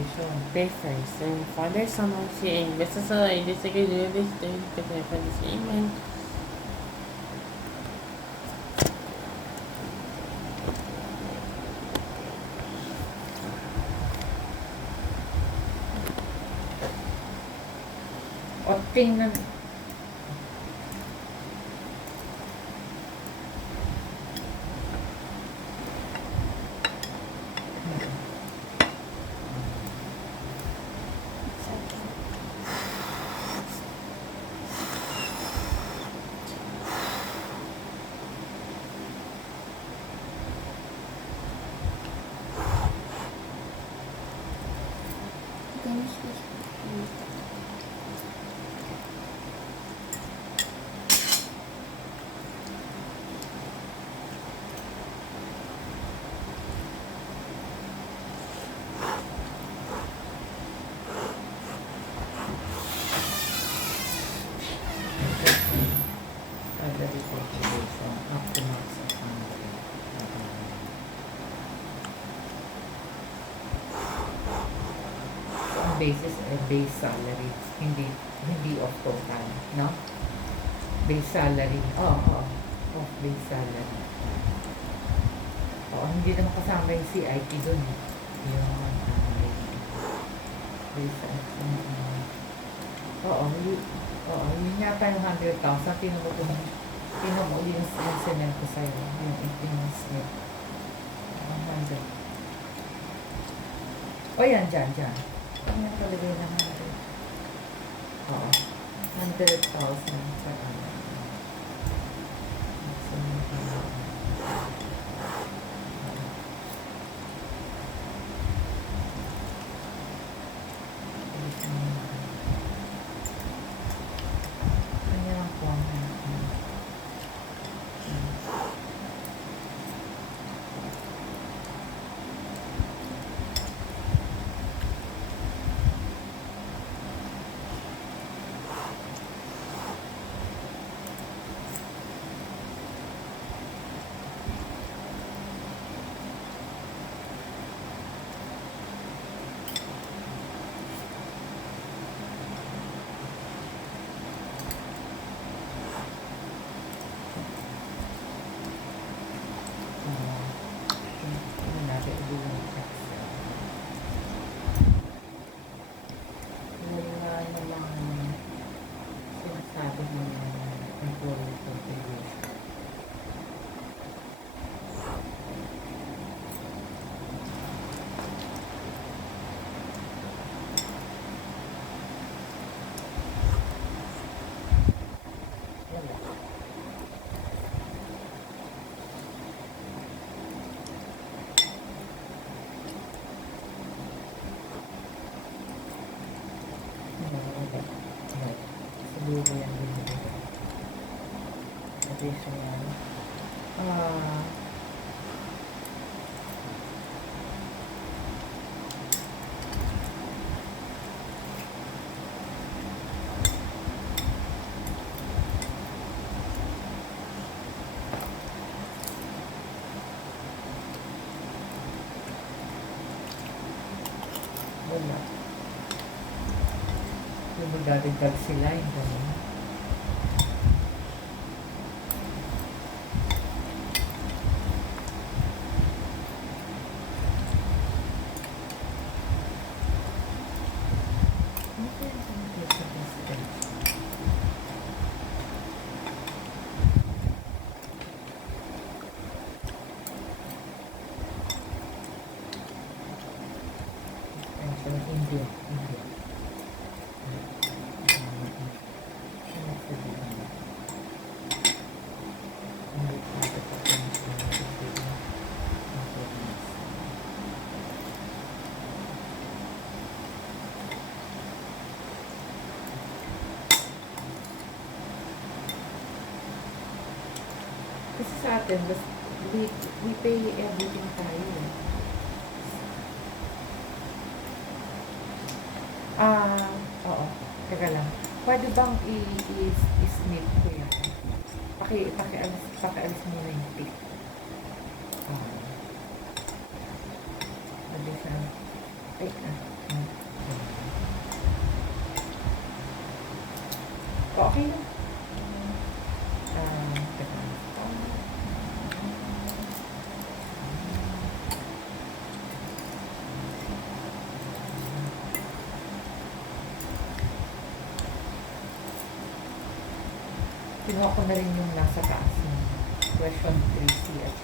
contribution, papers, and Father Son of CA. Basta sa ID Secretary of State, kasi pa this amen. O tingnan. Salary contribution up to max of 100. So, ang basis ay base salary, hindi of total, no? Base salary, of base salary. Hindi naman kasama yung CIP dun. Yung base salary. Yun yata yung 100,000. Tinan mo yung sinend ko sa'yo. Yung snip. 100. Yan, dyan. Yan talaga yung 100. 100,000 per annum. Siguro yan din. Additional. Wala. Yung magdadagdag sila, yung ganun. India. Kasi sa atin, we pay everything tayo. Oo. Teka lang. Pwede bang i-snip ko yan? Pakialis muna yung pick. Additional. Okay na. Teka. Kinuha ko na rin yung nasa taas ng question 3C at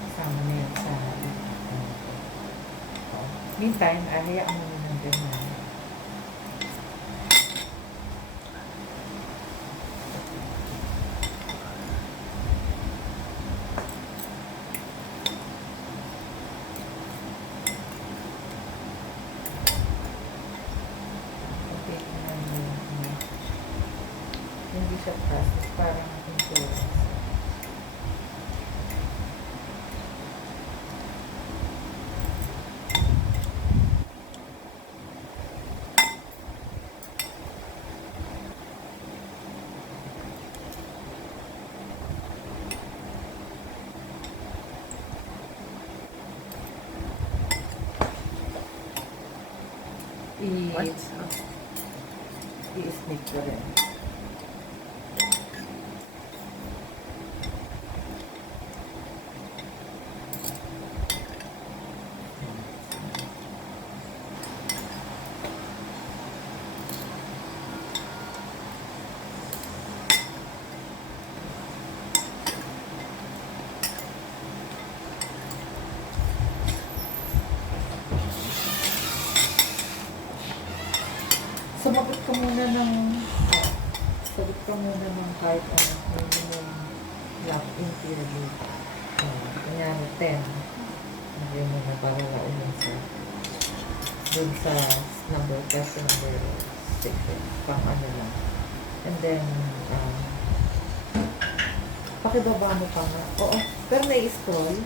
kasama na yun sa meantime, hayaan mo na din na hindi siya process, parang insurance. I-snake ko rin. Sumagot ka muna ng kahit ano, minimum lap interview. Kanyari 10. Hindi mo na para launin sa dun sa test number 6. Pang ano lang. And then, pakibaba mo pa nga. Oo, pero na-scroll.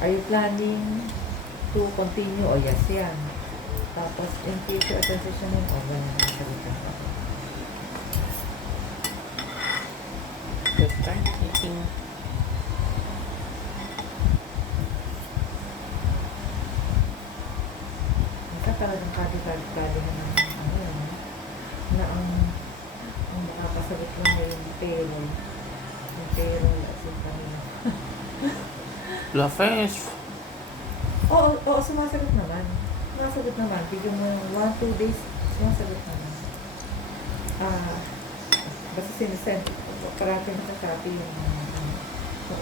Are you planning to continue? O yes, yan. Tapos, in future attention yung wala na nakalitan pa. Good start taking. Minsan talagang kali-kali na ang makakasagot lang na yung payroll. Yung payroll at yung kanina. Lafes. Oo, sumasagot naman. Sumasagot naman. Bigyan mo yung 1-2 days, sumasagot naman. Basta sinisend, parati nakakapi yung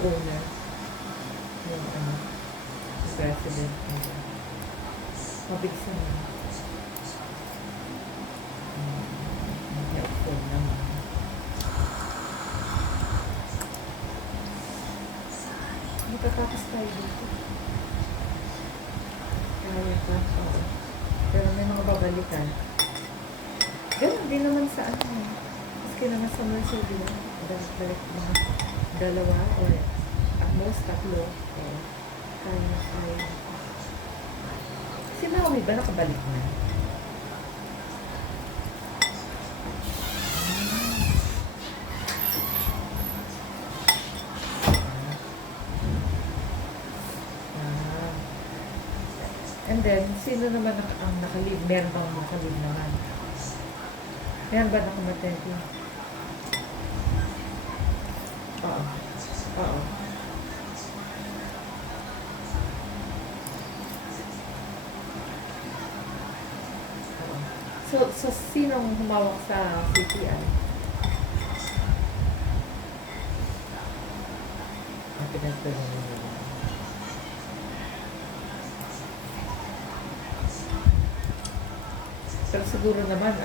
owner, yung president. Mabilis naman. Helpful naman. Magkatakas tayo dito. Kaya pa, oo. Pero may mga babalikan. Ganun din naman sa ano. Maski naman sa Mercer, di ba? Balik mga dalawa or at most 3. Kaya. Si Naomi ba nakabalik na? And then, sino naman ang nakalib? Meron bang nakalib naman? Meron ba nakamatente? Oo. Oo. So sinong humawak sa CPI? Ang pinagtanong nila. Pero siguro naman,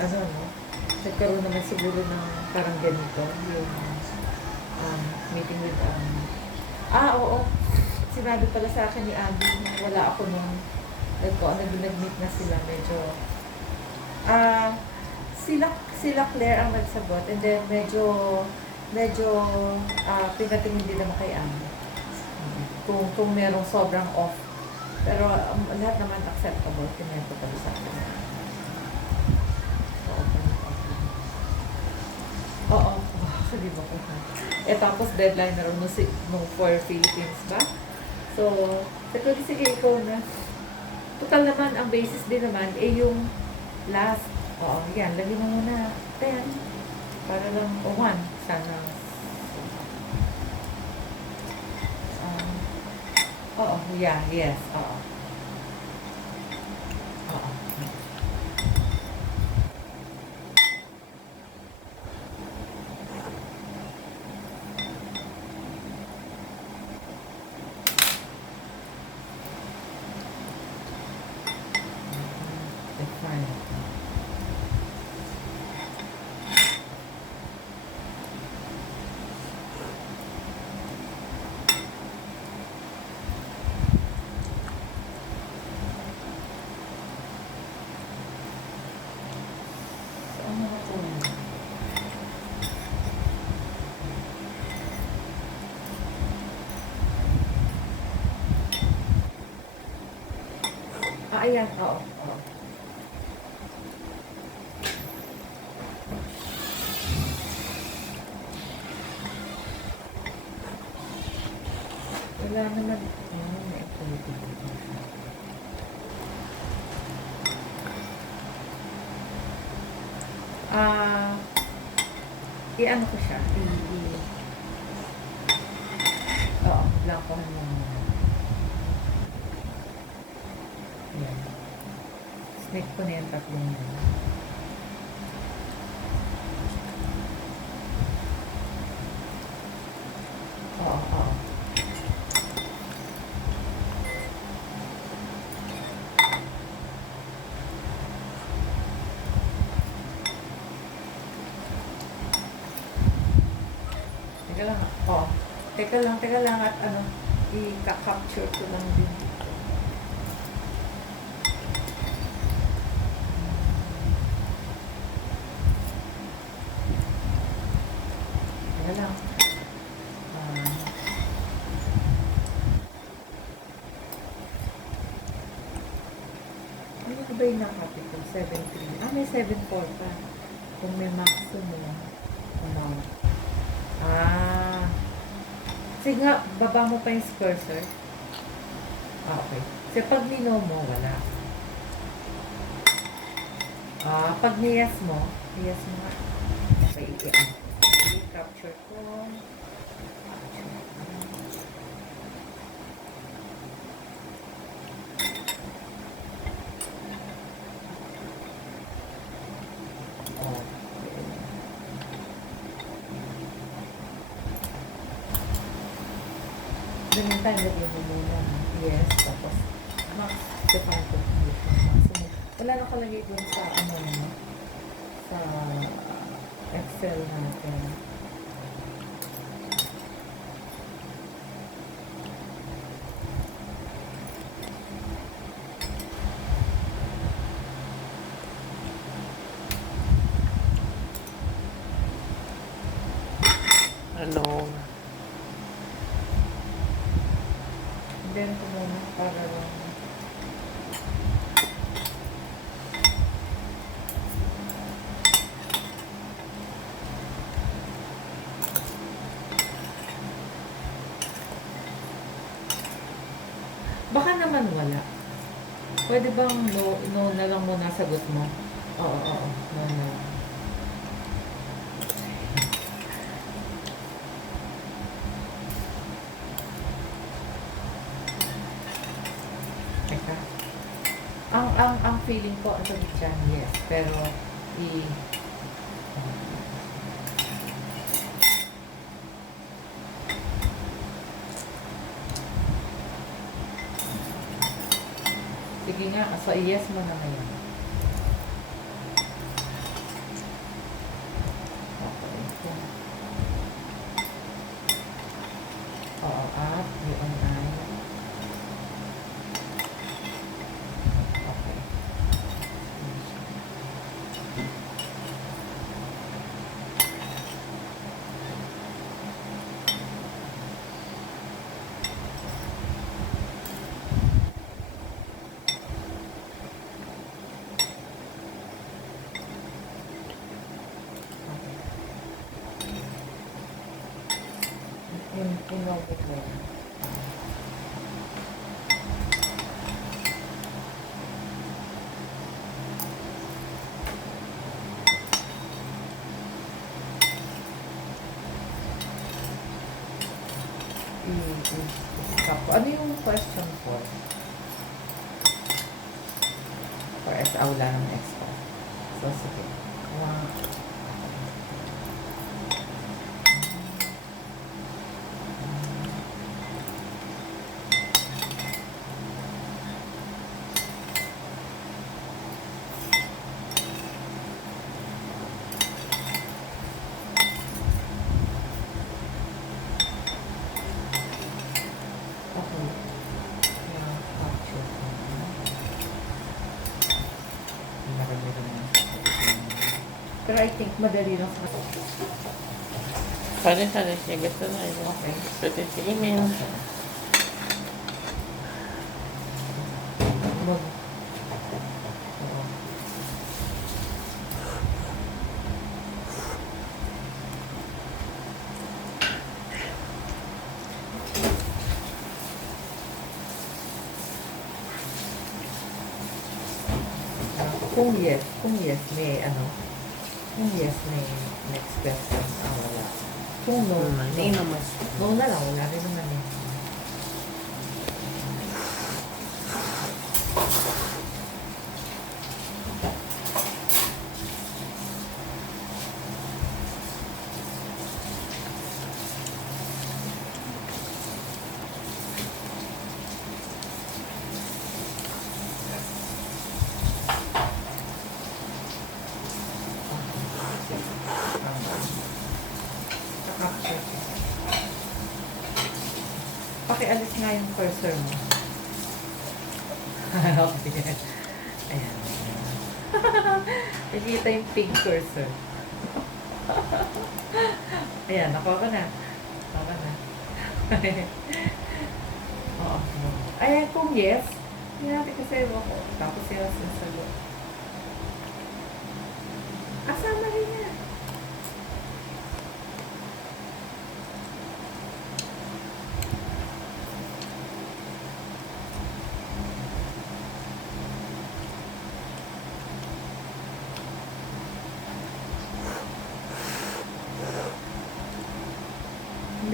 nagkaroon naman siguro ng parang ganito, yung meeting with, oo, sinabi pala sa akin ni Abby, wala ako nung, nag-meet na sila, medyo, sila Claire ang nagsagot, and then medyo, pinatingin din naman kay Abby. Kung merong sobrang off. Pero lahat naman acceptable, kinento pala sa akin. Oo, sabi mo ko. Tapos deadline na rin nung for Philippines ba? So, Sabi ko, sige, ikaw na. Total naman, ang basis din naman, yung last. Oo, yan. Lagyan mo muna 10. Para lang, o 1. Sana. Oo, yeah, yes. Oo. Oo. Fine. Ano ba ito? Ayan. Oo. Oo. Wala naman. May activity dito. I-ano ko siya. Oo, blancohan mo muna. Yan. Snake ko na yung tatlong yun. Oo, oo. Teka lang. Oo. Teka lang at ano, i-capture ko lang din. Teka lang. Ano ba yung nakapit ko? 7.3. May 7.4 pa. Kung may maximum amount. Sige nga, baba mo pa yung cursor. Okay. Kasi pag nino mo, wala. Pag niyas mo nga. Okay, i-capture ko. Ganyan tayo lagyan mo muna. Yes, tapos max define conclusion. Maximum. Wala nakalagay dun sa ano mo, sa Excel natin. Ano? Then ko muna para lang. Baka naman wala. Pwede bang no na lang muna sagot mo? Oo. No na. Teka. Ang feeling ko, ang sagot dyan, yes. Pero, sige nga, so yes mo na ngayon. Okay. Oo, at yun ay okay. In love with me. Ano yung question 4? For S, wala ng X pa. So, sige. One. Okay. Yeah, capture. Marami naman. Pero I think madali lang sa Sari-sari siya. Gusto na ito. okay. Pwede sa email. Mag... Oo. Kung yes, may ano, kung yes, may next question. Wala. Kung no, Hindi no. naman. No na lang, wala rin naman eh. Capture. Pakialis nga yung cursor mo. Okay. Ayan. Nakikita yung pink cursor. Ayan, nakuha ko na. Nakuha ko na. Oo. Ayan, kung yes, hindi natin kasi ako. Tapos yung sasagot. Asama rin yan.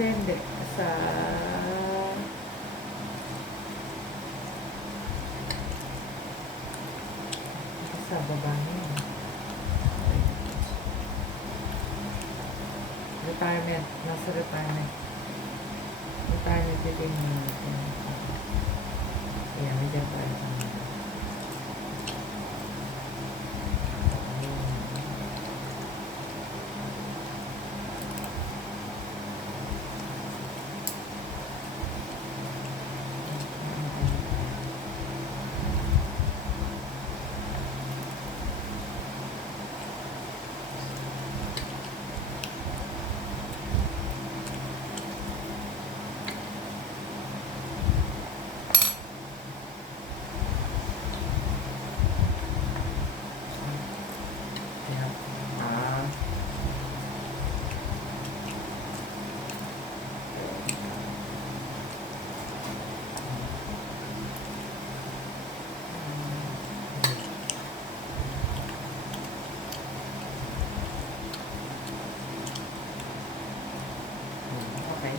Hindi. Sa baba niya. Retirement. Nasa retirement. Retirement ito yung ayan, medyo tayo. Okay.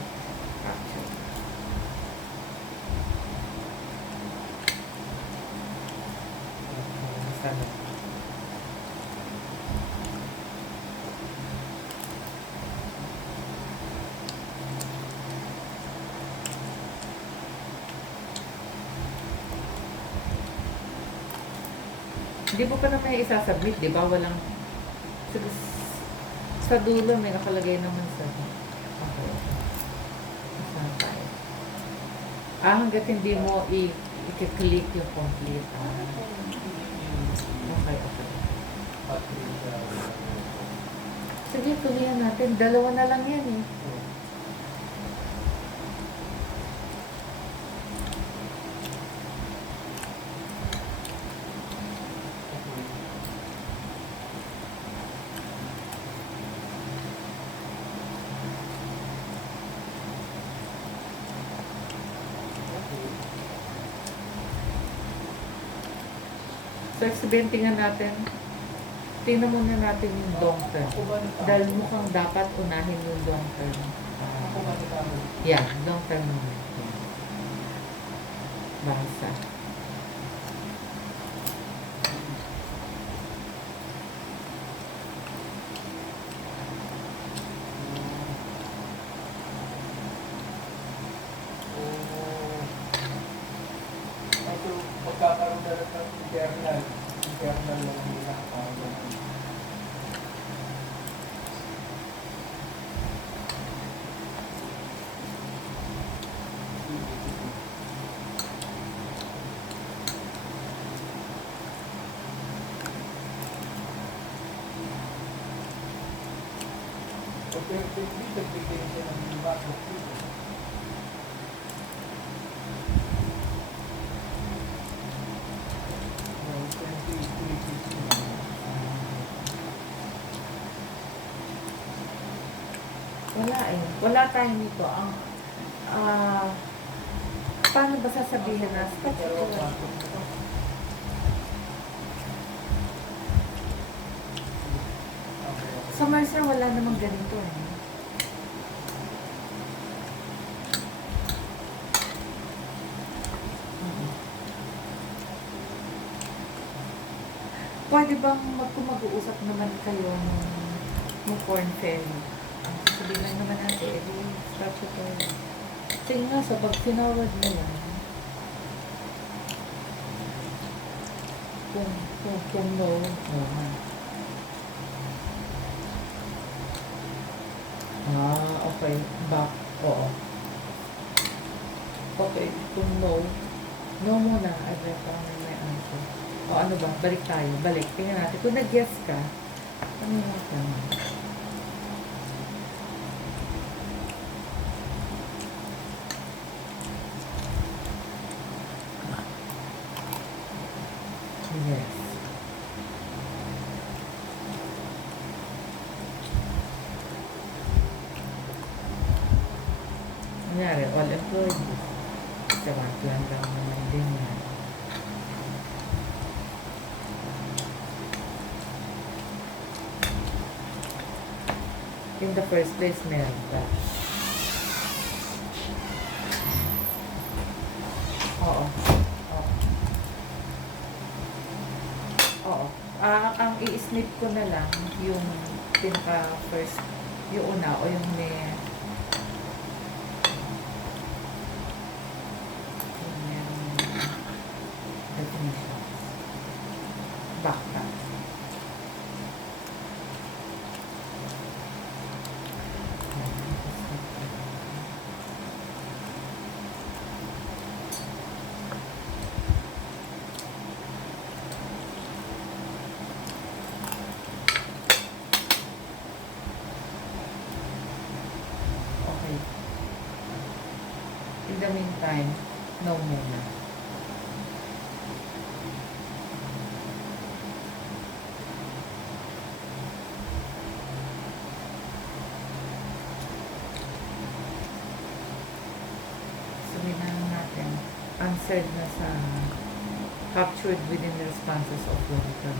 Capture. Sana. Hindi mo pa naman isasubmit, di ba? Walang... Sa dulo may nakalagay naman sa... Okay. Saan tayo? Hanggat hindi mo i-click yung complete. Okay. Sige, tuloyan natin. Dalawa na lang yan eh. So, tingnan natin. Tingnan muna natin yung long term. Dahil mukhang dapat unahin yung long term. Yeah, long term naman. Basa. Ito, magkakaroon na rin ng internal lang nila. Parang ganun. Effectively, nagbigay siya ng backbook dito. No, 23.50. Wala eh. Wala tayo nito. Paano ba sasabihin na Pero backbook nito. Okay. sa Mercer wala namang ganito eh. Pwede bang kung mag-uusap naman kayo ng Corn Ferry? Sabihin lang naman natin, statutory. Sige nga, sa pag pinawad mo lang, kung no, okay, back, oo. Okay, kung no muna, address ako na may answer. O ano ba, balik tayo, balik. Tingnan natin, kung nag-guess ka, ano yung tama? Yes. Kunyari, all employees. Sabat lang naman din yan. In the first place, meron ba? Oo. Oo. Oo. Ang i-snip ko na lang yung pinaka first, yung una o yung may definitions. Baka. Okay. In the meantime, no muna. Sabihin na lang natin, answered na sa captured within the responses of the return.